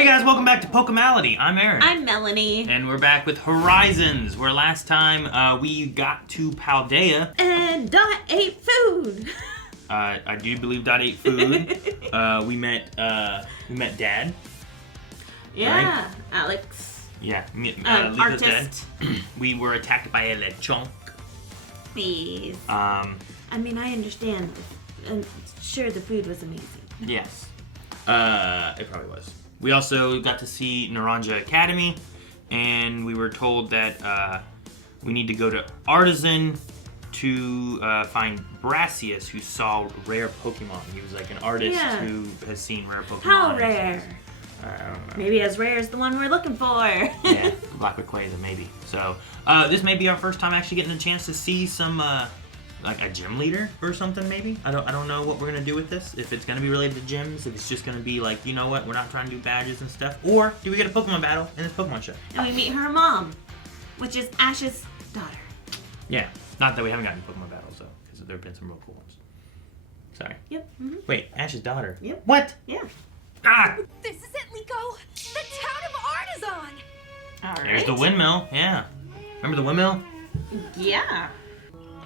Hey guys, welcome back to Pokemality. I'm Aaron. I'm Melanie. And we're back with Horizons, where last time we got to Paldea. And Dot ate food. I do believe Dot ate food. We met Dad. Yeah, right? Alex. Yeah, artist. Dad. We were attacked by a lechonk. Please. Um, I mean, I understand. I'm sure the food was amazing. Yes. It probably was. We also got to see Naranja Academy, and we were told that we need to go to Artisan to find Brassius, who saw rare Pokemon. He was like an artist who has seen rare Pokemon. How rare? I don't know. Maybe as rare as the one we're looking for. Yeah, Black Rayquaza, maybe. So this may be our first time actually getting a chance to see some like a gym leader or something, maybe. I don't know what we're gonna do with this. If it's gonna be related to gyms, if it's just gonna be like, you know what, we're not trying to do badges and stuff, or do we get a Pokemon battle in this Pokemon show? And we meet her mom, which is Ash's daughter. Yeah, not that we haven't gotten Pokemon battles though, because there have been some real cool ones. Sorry. Yep. Mm-hmm. Wait, Ash's daughter. Yep. What? Yeah. Ah! This is it, Liko! The town of Artisan! All right. There's the windmill. Yeah. Remember the windmill? Yeah.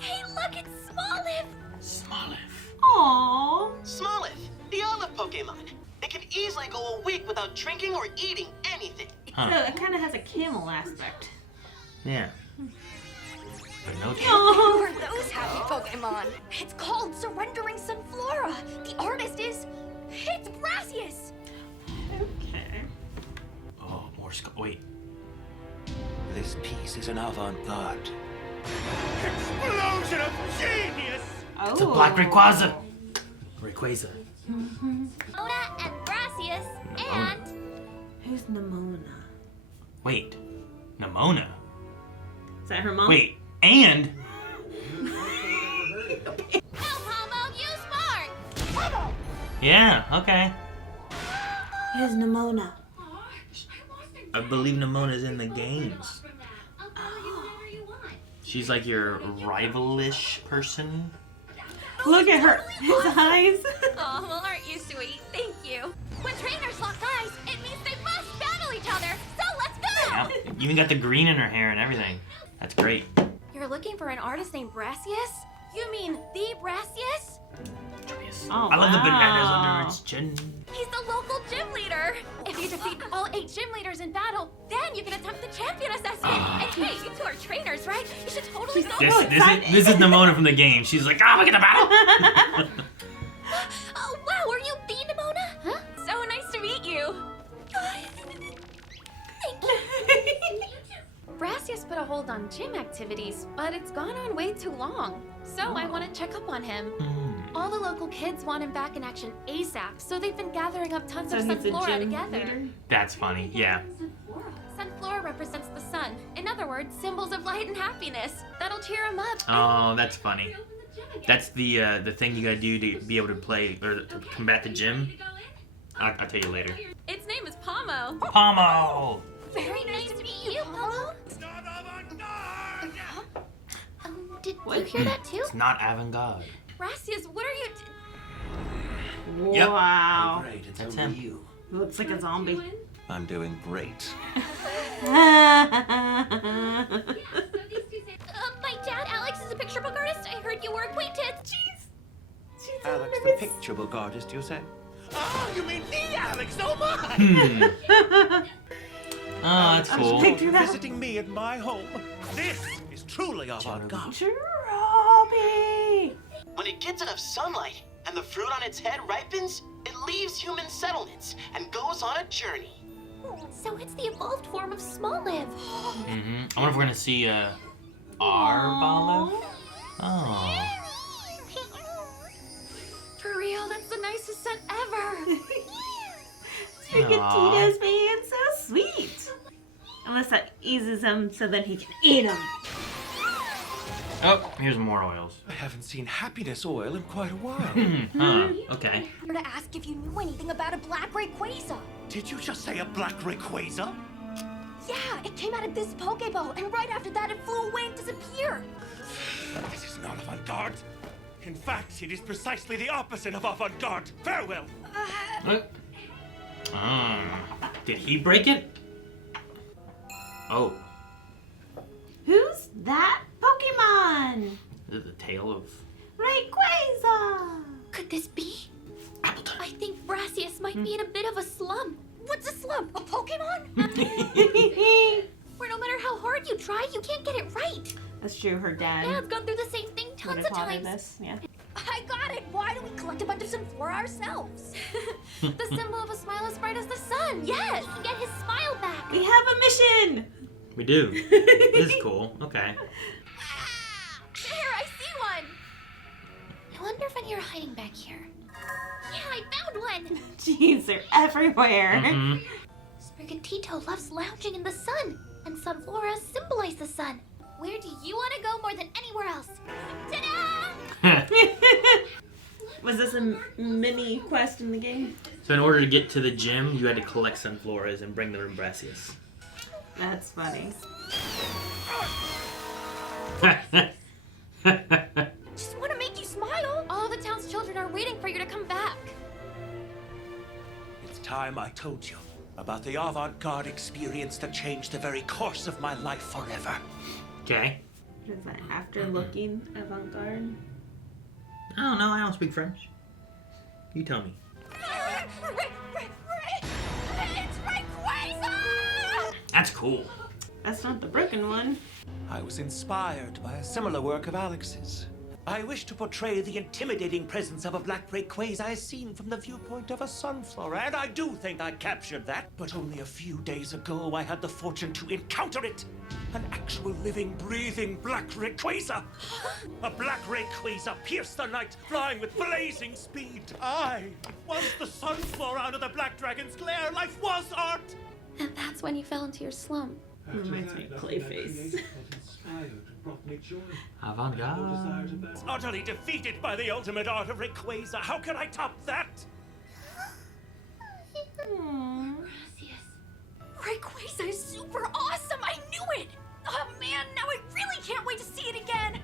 Hey, look, it's Smoliv! Smoliv. Aww. Scarlet, the olive Pokemon. It can easily go a week without drinking or eating anything. Huh. So it kind of has a camel aspect. Yeah. But no Who Oh. are those happy Pokemon? It's called Surrendering Sunflora. The artist is... It's Brassius! Okay. Oh, more wait. This piece is an avant garde. Explosion of genius! Oh. It's a Black Rayquaza. Rayquaza. Nemona and Brassius Nemona. and... Who's Nemona? Wait. Nemona? Is that her mom? Wait, and? No, Pomo, you smart! Pomo! Yeah, okay. Who's Nemona? I believe Nemona's in the games. She's like your rivalish person. Look at her. His eyes. Oh, well, aren't you sweet? Thank you. When trainers lock eyes, it means they must battle each other. So let's go! Yeah, even got the green in her hair and everything. That's great. You're looking for an artist named Brassius? You mean the Brassius? Oh, I love the bananas wow. under its chin. He's the local gym leader. If you defeat all 8 gym leaders in battle, then you can attempt the champion assessment. And hey, you two are trainers, right? You should totally go. This is Nemona from the game. She's like, look at the battle. Oh, wow, are you the Nemona? Huh? So nice to meet you. Thank you. Brassius put a hold on gym activities, but it's gone on way too long. So I want to check up on him. All the local kids want him back in action ASAP, so they've been gathering up tons of So he's a Sunflora gym together. leader? That's funny, yeah. Sunflora represents the sun. In other words, symbols of light and happiness. That'll cheer him up. Oh, that's funny. That's the thing you gotta do to be able to play, or to combat the gym. I'll tell you later. Its name is Pomo. Pomo! Very nice to meet you, Pomo. It's not avant garde! Did you hear that too? It's not Avant Garde. Brassius, what are you... Yep. Wow. Great, it's That's only him. you. Looks like a zombie. I'm doing great. My dad, Alex, is a picture book artist. I heard you were acquainted. Jeez. Alex, the picture book artist, you say? Oh, you mean me, Alex? Oh, my! Oh, that's cool. Picked her up. Visiting me at my home. This is truly avant garde. Robbie. When it gets enough sunlight and the fruit on its head ripens, it leaves human settlements and goes on a journey. So it's the evolved form of Smoliv. Mm-hmm. I wonder if we're gonna see Arbolive. Oh. For real, that's the nicest scent ever. Spaghettina's being so sweet. Unless that eases him so that he can eat them. Oh, here's more oils. I haven't seen happiness oil in quite a while. Okay. Here to ask if you knew anything about a Black Rayquaza. Did you just say a Black Rayquaza? Yeah, it came out of this Pokeball, and right after that it flew away and disappeared. This is not avant garde. In fact, it is precisely the opposite of avant garde. Farewell. Did he break it? Oh. Who's that Pokemon? Is it the tail of Rayquaza! Could this be? Appleton? I think Brassius might be in a bit of a slump. What's a slump? A Pokemon? Where no matter how hard you try, you can't get it right. That's true, her dad Dad's gone through the same thing would tons have of taught her times. this. Yeah. I got it. Why do we collect a bunch of Sunflora ourselves? The symbol of a smile as bright as the sun. Yes, he can get his smile back. We have a mission! We do. This is cool. Okay. There, I see one. I wonder if any are hiding back here. Yeah, I found one. Jeez, they're everywhere. Mm-hmm. Sprigatito loves lounging in the sun, and Sunflora symbolize the sun. Where do you want to go more than anywhere else? Ta-da! Was this a mini quest in the game? So in order to get to the gym, you had to collect Sunfloras and bring them to Brassius. That's funny. Just want to make you smile. All the town's children are waiting for you to come back. It's time I told you about the Avant Garde experience that changed the very course of my life forever. Okay. What is that? After looking Avant Garde? I don't know. I don't speak French. You tell me. It's Rayquaza! That's cool. That's not the broken one. I was inspired by a similar work of Alex's. I wish to portray the intimidating presence of a black Rayquaza as seen from the viewpoint of a Sunflora, and I do think I captured that. But only a few days ago, I had the fortune to encounter it. An actual living, breathing black Rayquaza. A black Rayquaza pierced the night, flying with blazing speed. I was the Sunflora under the Black Dragon's glare. Life was art. And that's when you fell into your slump. Reminds me of Clayface. Avant Garde. Utterly defeated by the ultimate art of Rayquaza. How can I top that? Rayquaza is super awesome! I knew it! Oh man, now I really can't wait to see it again!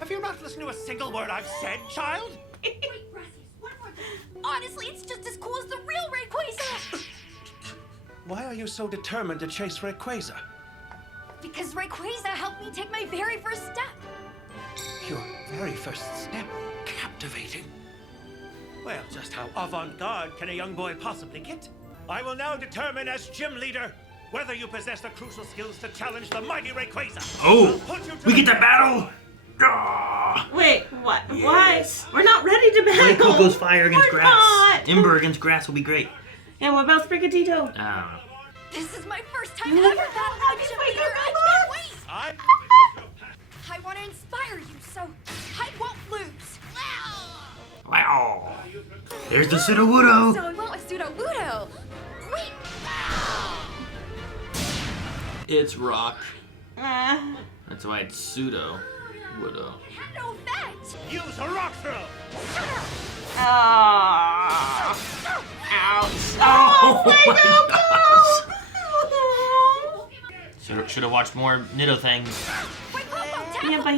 Have you not listened to a single word I've said, child? Wait, Brassius, one more thing. Honestly, it's just as cool as the real Rayquaza! Why are you so determined to chase Rayquaza? Because Rayquaza helped me take my very first step. Your very first step? Captivating. Well, just how avant-garde can a young boy possibly get? I will now determine as gym leader whether you possess the crucial skills to challenge the mighty Rayquaza. Oh, I'll put you to we the get to test. battle. Ah. Wait, what? Yes. Why? We're not ready to Play battle. Coco's fire against We're grass. not. Ember against grass will be great. Yeah, what about Sprigatito? I don't know. This is my first time You ever have battling to a gym fight leader. I Coco. can't wait! I I want to inspire you, so I won't lose. Wow. There's the Sudowoodo. So I won't a Sudowoodo. Wait! It's rock. Uh, That's why it's Pseudo Woodo. It had no effect. use a rock throw. oh. Ouch. Oh my gosh. Should have watched more Nido things. Wait, Coco, tackle! Yeah, but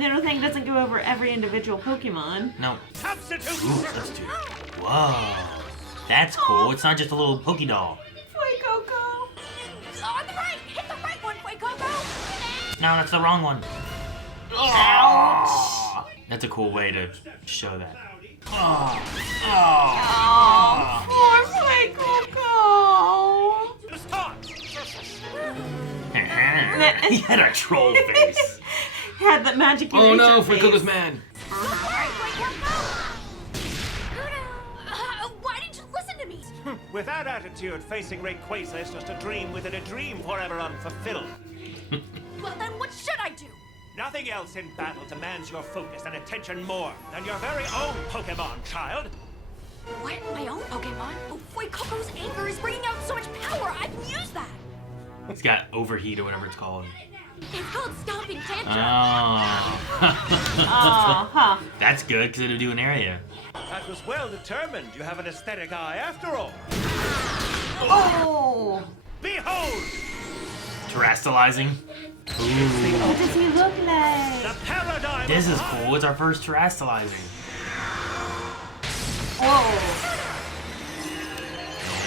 Nidothing doesn't go over every individual Pokemon. No. Substitute. Ooh, that's two. Whoa. That's cool. It's not just a little Pokédoll. Coco. On the right! Hit the right one, wait, Coco! No, that's the wrong one. Ouch. That's a cool way to show that. Oh. Oh, poor Coco. Start. He had a troll face. Had that magic Oh eraser no, face. Coco's man. Alright, wait, Coco! Why didn't you listen to me? With that attitude, facing Rayquaza is just a dream within a dream forever unfulfilled. Well, then what should I do? Nothing else in battle demands your focus and attention more than your very own Pokemon, child. What? My own Pokemon? Oh, wait, Coco's anger is bringing out so much power. I can use that. It's got overheat or whatever it's called. It's called Stomping Tantrum. Oh, huh. That's good because it'll do an area. That was well determined. You have an aesthetic eye after all. Oh. Behold, Terastallizing. Ooh. What does he look like? the paradigm. This of is art. cool. It's our first terastallizing. Whoa.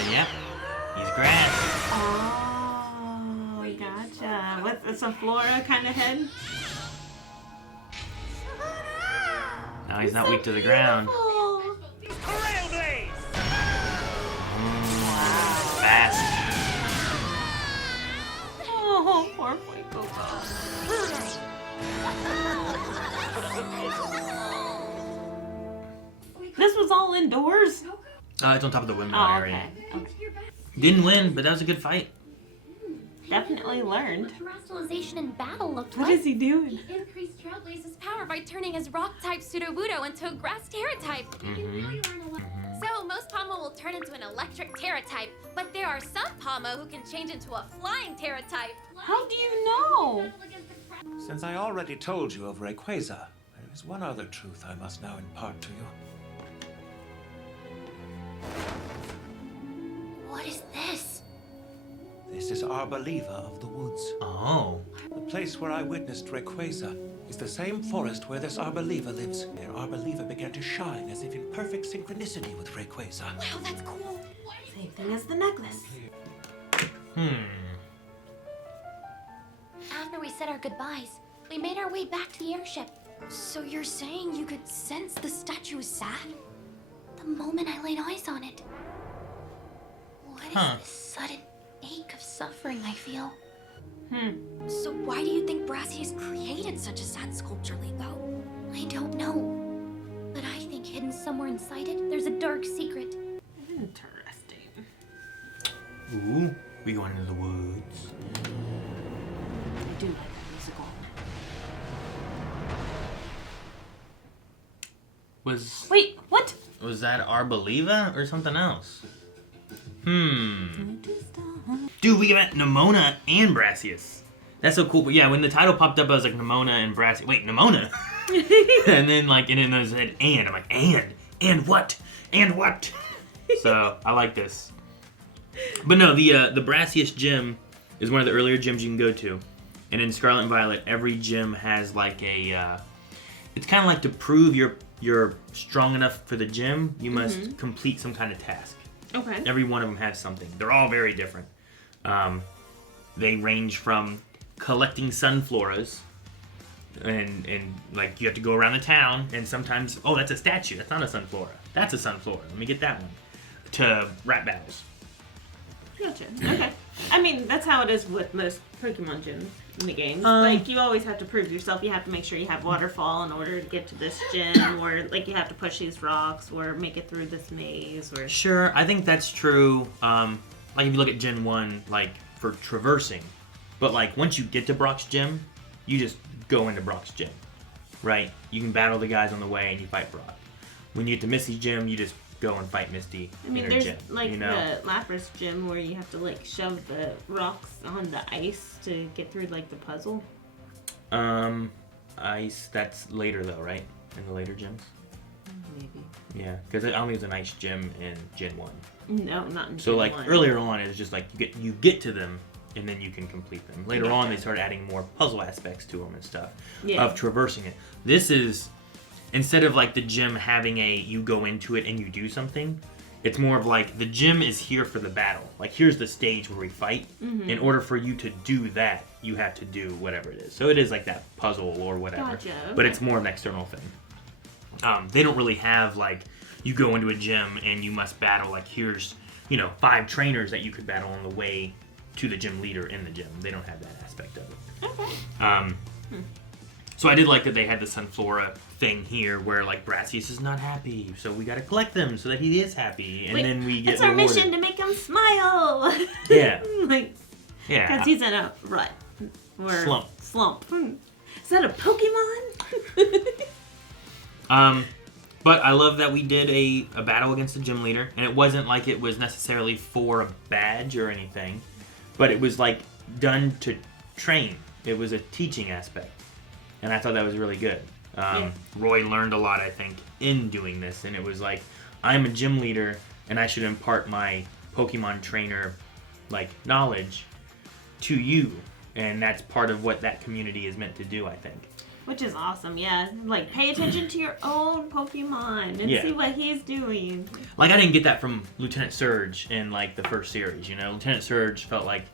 And yeah, he's great. Sunflora kind of head. Now he's not weak to the ground. Trailblaze! Fast. Oh, poor Coco. This was all indoors? It's on top of the windmill Oh, area. okay. Didn't win, but that was a good fight. Definitely learned. Terrestrialization in battle looked What like. is he doing? He increased Trailblaze's power by turning his rock-type Sudowoodo into a grass Terra-type. So most Pomo will turn into an electric Terra-type, but there are some Pomo who can change into a flying Terra-type. How do you know? Since I already told you of Rayquaza, there is one other truth I must now impart to you. What is this? This is Arboliva of the woods. Oh. The place where I witnessed Rayquaza is the same forest where this Arboliva lives. Where Arboliva began to shine as if in perfect synchronicity with Rayquaza. Wow, that's cool. Same thing as the necklace. After we said our goodbyes, we made our way back to the airship. So you're saying you could sense the statue was sad? The moment I laid eyes on it. What is this sudden ache of suffering I feel? So why do you think Brassius created such a sad sculpture, Liko? I don't know. But I think hidden somewhere inside it, there's a dark secret. Interesting. Ooh, we going into the woods. I do like that musical. Wait, what? Was that Arboliva or something else? Dude, we got Nemona and Brassius. That's so cool. But yeah, when the title popped up, I was like, Nemona and Brassius. Wait, Nemona? And then it said, and. I'm like, and what? And what? So, I like this. But no, the Brassius gym is one of the earlier gyms you can go to. And in Scarlet and Violet, every gym has like a... it's kind of like to prove you're strong enough for the gym, you must complete some kind of task. Okay. Every one of them has something. They're all very different. They range from collecting sunfloras, and like you have to go around the town, and sometimes, oh, that's a statue. That's not a sunflora. That's a sunflora. Let me get that one. To rap battles. Gotcha. Okay. I mean, that's how it is with most Pokemon gyms in the games. Like, you always have to prove yourself. You have to make sure you have Waterfall in order to get to this gym, or like you have to push these rocks, or make it through this maze, or... Sure, I think that's true. Like if you look at Gen 1, like for traversing, but like once you get to Brock's gym, you just go into Brock's gym, right? You can battle the guys on the way and you fight Brock. When you get to Misty's gym, you just go and fight Misty I mean, in her there's gym. like you know? the Lapras gym where you have to like shove the rocks on the ice to get through like the puzzle. Ice, that's later though, right? In the later gyms? Maybe. Yeah, because I don't think there's an ice gym in Gen 1. No, not in So Gen like 1. earlier on, it's just like you get to them and then you can complete them. Later on, they started adding more puzzle aspects to them and stuff of traversing it. This is, instead of like the gym having you go into it and you do something, it's more of like the gym is here for the battle. Like here's the stage where we fight. In order for you to do that, you have to do whatever it is. So it is like that puzzle or whatever. Gotcha, But okay. it's more of an external thing. They don't really have like you go into a gym and you must battle. Like here's 5 trainers that you could battle on the way to the gym leader in the gym. They don't have that aspect of it. Okay. So I did like that they had the Sunflora thing here where like Brassius is not happy, so we gotta collect them so that he is happy, and then we get it's our rewarded. mission to make him smile. Yeah. Like, Yeah. because he's in a rut. Or Slump. Is that a Pokemon? But I love that we did a battle against the gym leader, and it wasn't like it was necessarily for a badge or anything, but it was like done to train. It was a teaching aspect, and I thought that was really good. Roy learned a lot, I think, in doing this, and it was like, I'm a gym leader, and I should impart my Pokemon trainer like knowledge to you, and that's part of what that community is meant to do, I think. Which is awesome, yeah. Like, pay attention to your own Pokemon and see what he's doing. Like, I didn't get that from Lieutenant Surge in, like, the first series, Lieutenant Surge felt like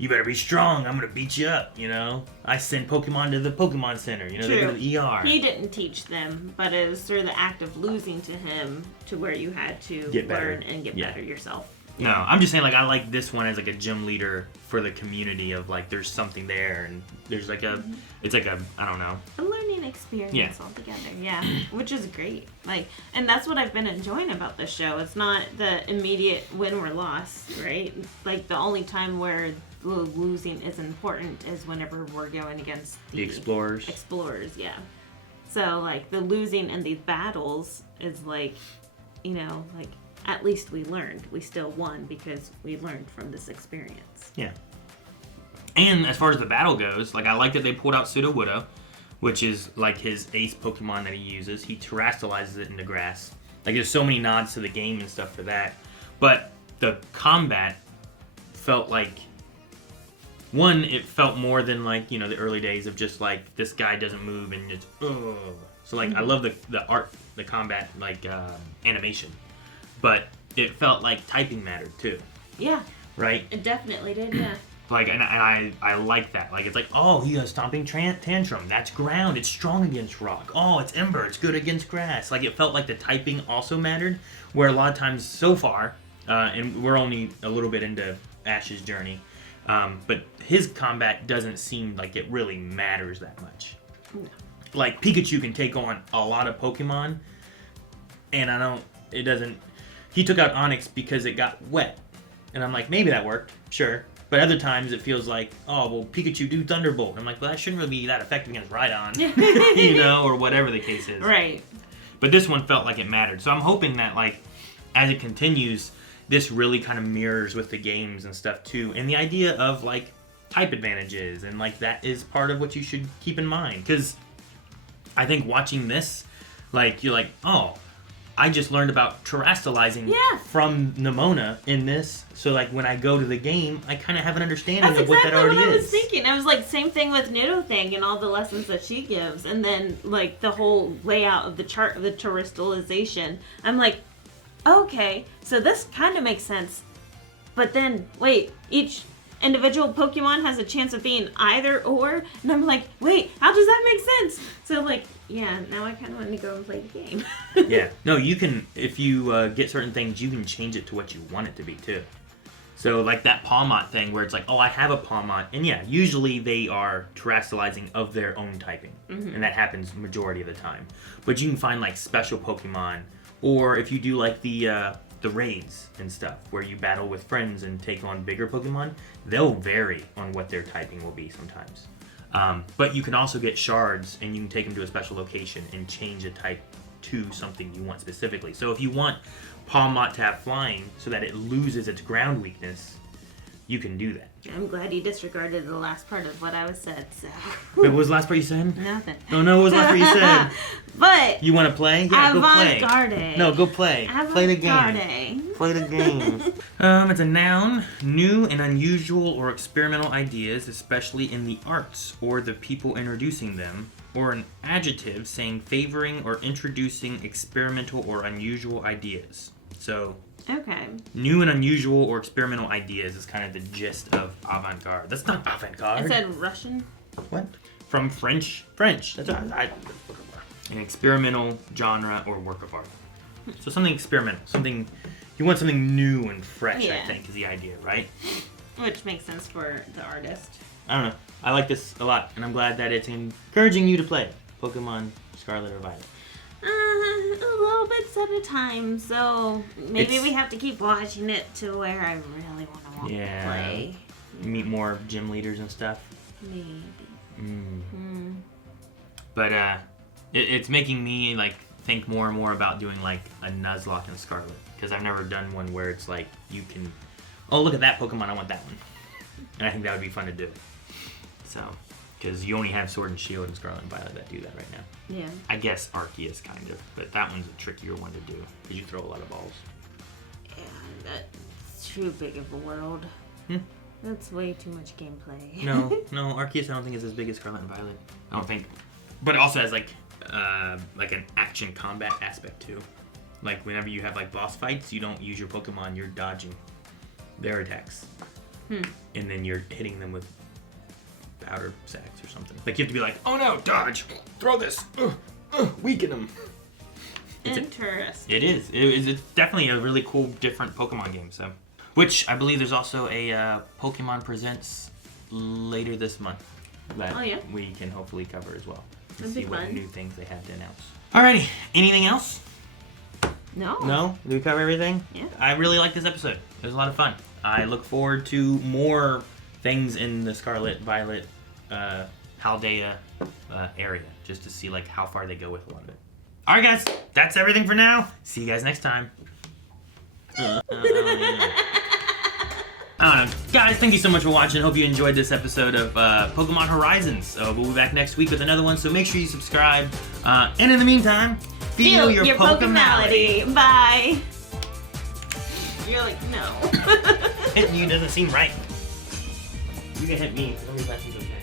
you better be strong. I'm gonna beat you up. You know, I send Pokemon to the Pokemon Center. You know, they go to the ER. He didn't teach them, but it was through the act of losing to him to where you had to learn and get better yourself. No, I'm just saying, like, I like this one as, like, a gym leader for the community of, like, there's something there, and there's, like, a, it's, like, a, I don't know. A learning experience altogether, which is great. Like, and that's what I've been enjoying about this show. It's not the immediate win or loss, right? Like, the only time where losing is important is whenever we're going against the Explorers. Explorers, yeah. So, like, the losing in these battles is, like, you know, like, at least we learned. We still won because we learned from this experience. Yeah. And as far as the battle goes, like, I like that they pulled out Sudowoodo, which is, like, his ace Pokemon that he uses. He terrestrializes it into grass. Like, there's so many nods to the game and stuff for that. But the combat felt like, one, it felt more than, like, you know, the early days of just, like, this guy doesn't move and just, ugh. So, like, I love the art, the combat, like, animation. But it felt like typing mattered too. Yeah. Right? It definitely did, yeah. Like, and I like that. Like, it's like, oh, he has Stomping Tantrum. That's ground. It's strong against rock. Oh, it's Ember. It's good against grass. Like, it felt like the typing also mattered. Where a lot of times so far, and we're only a little bit into Ash's journey, but his combat doesn't seem like it really matters that much. No. Like, Pikachu can take on a lot of Pokemon, and it doesn't... He took out Onix because it got wet. And I'm like, maybe that worked. Sure. But other times it feels like, oh, well, Pikachu do Thunderbolt. I'm like, well, that shouldn't really be that effective against Rhydon. You know, or whatever the case is. Right. But this one felt like it mattered. So I'm hoping that, like, as it continues, this really kind of mirrors with the games and stuff, too. And the idea of, like, type advantages. And, like, that is part of what you should keep in mind. Because I think watching this, like, you're like, oh... I just learned about terrestrializing from Nemona in this, so like when I go to the game, I kind of have an understanding of what that already is. That's exactly what I was thinking. I was like, same thing with Nidothing and all the lessons that she gives, and then like the whole layout of the chart of the terrestrialization. I'm like, okay, so this kind of makes sense, but then wait, each individual Pokemon has a chance of being either or, and I'm like, wait, how does that make sense? So like, yeah, now I kind of want to go and play the game. Yeah, no, you can, if you get certain things, you can change it to what you want it to be too. So like that Palmot thing where it's like, oh, I have a Palmot, and yeah, usually they are terrestrializing of their own typing, and that happens majority of the time. But you can find like special Pokemon, or if you do like the raids and stuff, where you battle with friends and take on bigger Pokemon, they'll vary on what their typing will be sometimes. But you can also get shards, and you can take them to a special location and change a type to something you want specifically. So if you want Palmot to have flying so that it loses its ground weakness, you can do that. I'm glad you disregarded the last part of what I was said, so... Wait, what was the last part you said? Nothing. Oh, no, what was the last part you said? But... You want to play? Yeah, go play. Avant Garde. No, go play. Play the game. Play the game. It's a noun, new and unusual or experimental ideas, especially in the arts or the people introducing them, or an adjective saying favoring or introducing experimental or unusual ideas. So... Okay. New and unusual or experimental ideas is kind of the gist of Avant Garde. That's not Avant Garde. It said Russian? What? From French. French. That's what an experimental genre or work of art. So something experimental. Something... You want something new and fresh, I think, is the idea, right? Which makes sense for the artist. I don't know. I like this a lot, and I'm glad that it's encouraging you to play Pokemon Scarlet or Violet. A little bits at a time, so maybe we have to keep watching it to where I really want to play. Meet more gym leaders and stuff. Maybe. But it's making me like think more and more about doing like a Nuzlocke and Scarlet, because I've never done one where it's like you can, oh look at that Pokemon, I want that one, and I think that would be fun to do. So. Because you only have Sword and Shield and Scarlet and Violet that do that right now. Yeah. I guess Arceus kind of, but that one's a trickier one to do because you throw a lot of balls. Yeah, that's too big of a world. That's way too much gameplay. No, Arceus I don't think is as big as Scarlet and Violet. I don't think. But it also has like an action combat aspect too. Like whenever you have like boss fights, you don't use your Pokemon, you're dodging their attacks. and then you're hitting them with powder sacks or something. Like you have to be like, oh no, dodge, throw this, weaken them. Interesting. It is. It's definitely a really cool, different Pokemon game. So, which I believe there's also a Pokemon Presents later this month that we can hopefully cover as well to see what new things they have to announce. Alrighty, anything else? No. No? Did we cover everything? Yeah. I really like this episode. It was a lot of fun. I look forward to more things in the Scarlet, Violet, Paldea area, just to see like how far they go with a lot of it. Alright guys, that's everything for now. See you guys next time. I don't know. Guys, thank you so much for watching. Hope you enjoyed this episode of Pokemon Horizons. We'll be back next week with another one, so make sure you subscribe. And in the meantime, feel your Pokemality. Bye. You're like, no. Hitting you doesn't seem right. You can hit me. Let me back into the game.